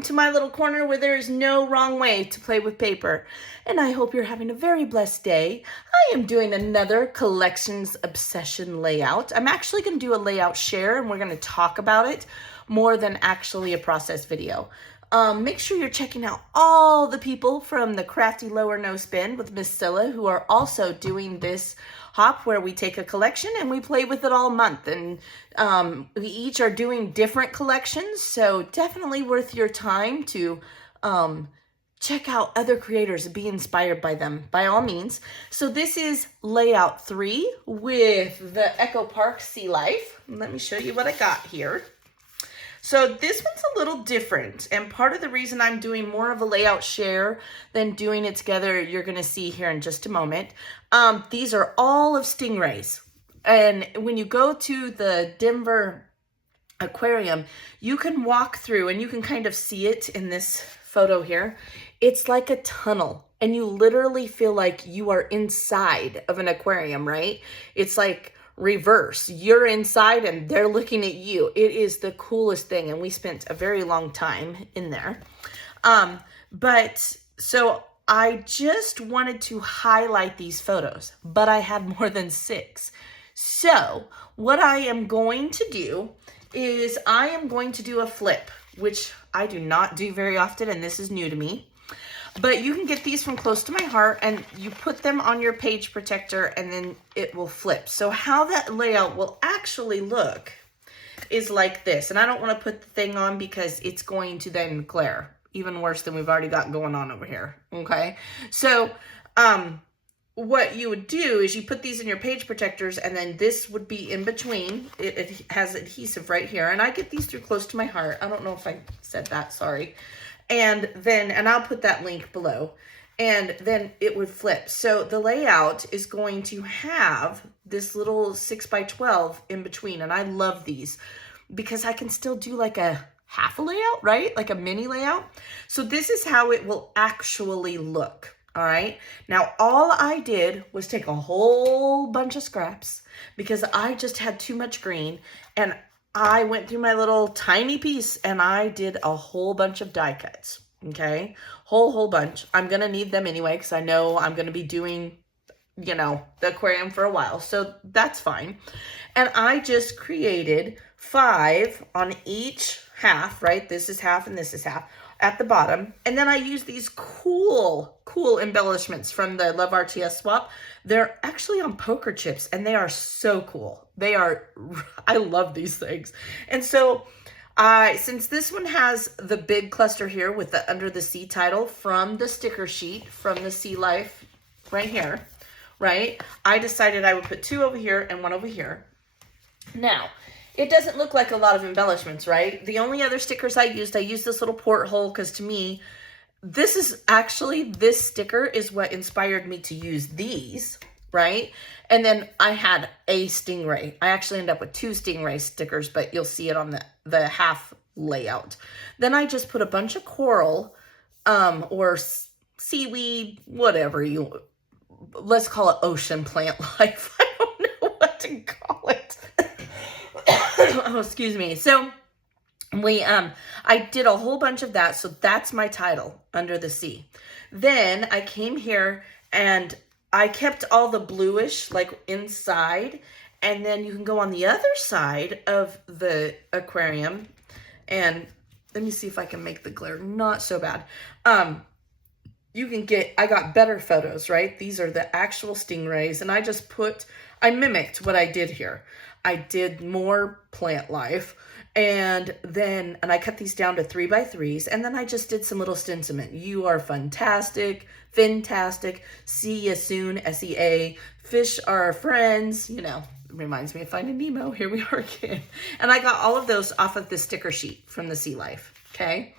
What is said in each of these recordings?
welcome to my little corner where there is no wrong way to play with paper. And I hope you're having a very blessed day. I am doing another collections obsession layout. I'm actually going to do a layout share and we're going to talk about it more than actually a process video. Make sure you're checking out all the people from the Crafty Lower No Spin with Miss Scylla who are also doing this hop where we take a collection and we play with it all month. And we each are doing different collections, so definitely worth your time to check out other creators and be inspired by them, by all means. So this is layout 3 with the Echo Park Sea Life. Let me show you what I got here. So this one's a little different, and part of the reason I'm doing more of a layout share than doing it together, you're going to see here in just a moment. These are all of stingrays, and when you go to the Denver aquarium, you can walk through and you can kind of see it in this photo here. It's like a tunnel, and you literally feel like you are inside of an aquarium, right? It's like reverse. You're inside and they're looking at you. It is the coolest thing, and we spent a very long time in there. But so I just wanted to highlight these photos, but I had more than 6. So what I am going to do is I am going to do a flip, which I do not do very often, and this is new to me. But you can get these from Close to My Heart, and you put them on your page protector and then it will flip. So how that layout will actually look is like this. And I don't want to put the thing on because it's going to then glare even worse than we've already got going on over here. Okay. So what you would do is you put these in your page protectors, and then this would be in between. It has adhesive right here. And I get these through Close to My Heart. I don't know if I said that, sorry. And I'll put that link below, and then it would flip. So the layout is going to have this little 6x12 in between. And I love these because I can still do like a half a layout, right? Like a mini layout. So this is how it will actually look. All right. Now, all I did was take a whole bunch of scraps because I just had too much green, and I went through my little tiny piece and I did a whole bunch of die cuts. Okay. Whole bunch. I'm going to need them anyway, because I know I'm going to be doing, you know, the aquarium for a while. So that's fine. And I just created 5 on each half, right? This is half and this is half at the bottom. And then I use these cool embellishments from the Love RTS swap. They're actually on poker chips, and they are so cool. I love these things. And so since this one has the big cluster here with the Under the Sea title from the sticker sheet from the Sea Life right here, right? I decided I would put 2 over here and 1 over here. Now, it doesn't look like a lot of embellishments, right? The only other stickers I used this little porthole because to me, this sticker is what inspired me to use these, right? And then I had a stingray. I actually ended up with 2 stingray stickers, but you'll see it on the half layout. Then I just put a bunch of coral or seaweed, whatever let's call it ocean plant life. I don't know what to call it. Oh, excuse me. So I did a whole bunch of that. So that's my title, Under the Sea. Then I came here and I kept all the bluish like inside, and then you can go on the other side of the aquarium, and let me see if I can make the glare not so bad. I got better photos, right? These are the actual stingrays, and I mimicked what I did here. I did more plant life, and I cut these down to 3x3s, and then I just did some little sentiment. You are fantastic, see you soon, SEA, fish are our friends, you know, reminds me of Finding Nemo, here we are again. And I got all of those off of the sticker sheet from the Sea Life, okay?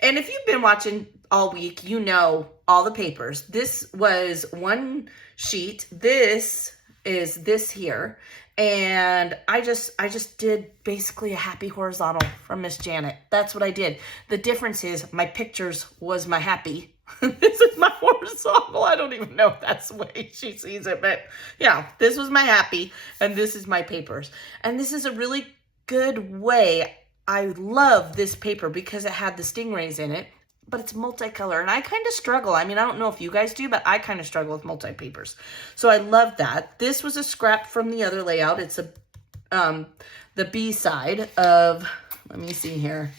And if you've been watching all week, you know all the papers. This was one sheet, this is this here. And I just did basically a happy horizontal from Miss Janet. That's what I did. The difference is my pictures was my happy. This is my horizontal. I don't even know if that's the way she sees it, but yeah, this was my happy and this is my papers. And this is a really good way I love this paper because it had the stingrays in it, but it's multicolor, and I kind of struggle. I mean, I don't know if you guys do, but I kind of struggle with multi-papers. So I love that. This was a scrap from the other layout. It's a the B side of, let me see here,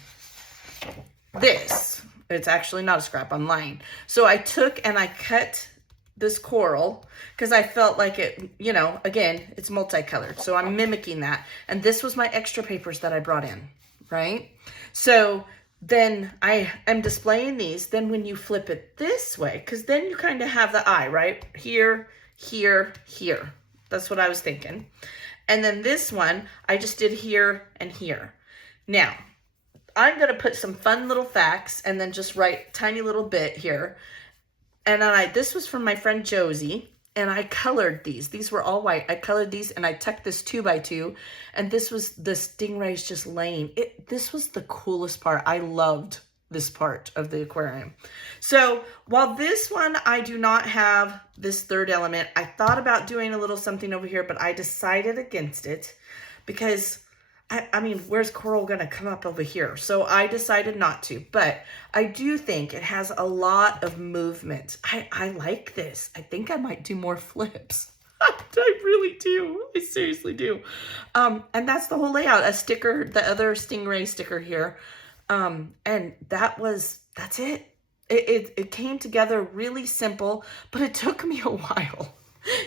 this. It's actually not a scrap, I'm lying. So I took and I cut this coral because I felt like it, you know, again, it's multicolored. So I'm mimicking that. And this was my extra papers that I brought in, right? So then I am displaying these. Then when you flip it this way, because then you kind of have the eye, right? Here, here, here. That's what I was thinking. And then this one, I just did here and here. Now, I'm going to put some fun little facts and then just write tiny little bit here. And then this was from my friend Josie, and I colored these. These were all white. I colored these, and I tucked this 2x2, and this was the stingrays just laying. This was the coolest part. I loved this part of the aquarium. So while this one, I do not have this third element, I thought about doing a little something over here, but I decided against it because I mean, where's coral going to come up over here? So I decided not to, but I do think it has a lot of movement. I like this. I think I might do more flips. I really do. I seriously do. And that's the whole layout. A sticker, the other stingray sticker here. And that's it. It came together really simple, but it took me a while.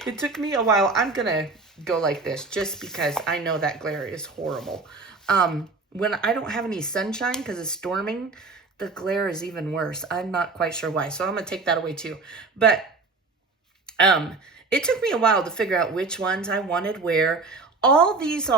It took me a while. I'm going to go like this just because I know that glare is horrible. When I don't have any sunshine because it's storming, the glare is even worse. I'm not quite sure why. So I'm going to take that away too. But it took me a while to figure out which ones I wanted where. All these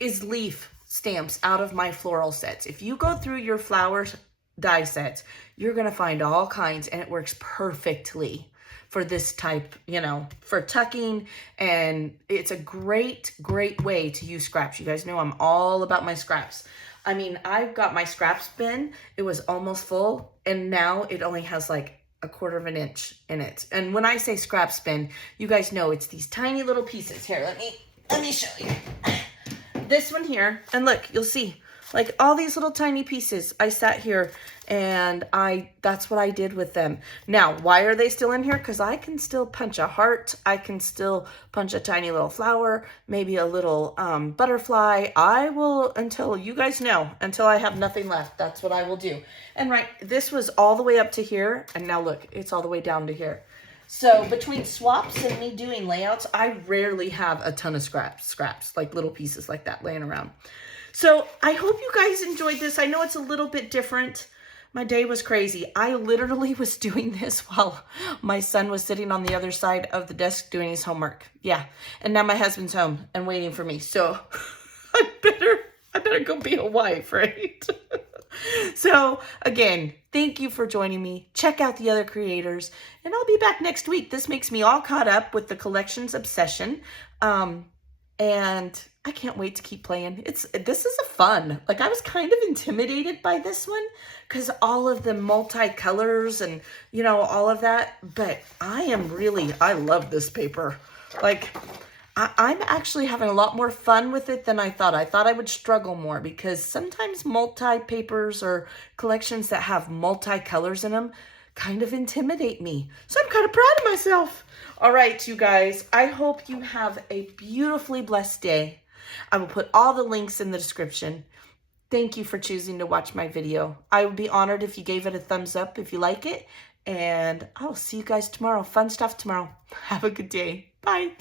is leaf stamps out of my floral sets. If you go through your flowers die sets, you're going to find all kinds, and it works perfectly for this type, you know, for tucking. And it's a great, great way to use scraps. You guys know I'm all about my scraps. I mean, I've got my scraps bin. It was almost full, and now it only has like 1/4 of an inch in it. And when I say scraps bin, you guys know it's these tiny little pieces. Here, let me show you. This one here, and look, you'll see, like all these little tiny pieces. I sat here and that's what I did with them. Now, why are they still in here? Because I can still punch a heart. I can still punch a tiny little flower, maybe a little butterfly. I will, until you guys know, until I have nothing left, that's what I will do. And right, this was all the way up to here. And now look, it's all the way down to here. So between swaps and me doing layouts, I rarely have a ton of scraps, like little pieces like that laying around. So I hope you guys enjoyed this. I know it's a little bit different. My day was crazy. I literally was doing this while my son was sitting on the other side of the desk doing his homework. Yeah. And now my husband's home and waiting for me. So I better go be a wife, right? So again, thank you for joining me. Check out the other creators, and I'll be back next week. This makes me all caught up with the collections obsession. And I can't wait to keep playing. This is a fun. Like, I was kind of intimidated by this one because all of the multicolors and, you know, all of that. But I love this paper. Like, I'm actually having a lot more fun with it than I thought. I thought I would struggle more because sometimes multi-papers or collections that have multicolors in them kind of intimidate me. So I'm kind of proud of myself. All right, you guys, I hope you have a beautifully blessed day. I will put all the links in the description. Thank you for choosing to watch my video. I would be honored if you gave it a thumbs up if you like it. And I will see you guys tomorrow. Fun stuff tomorrow. Have a good day. Bye.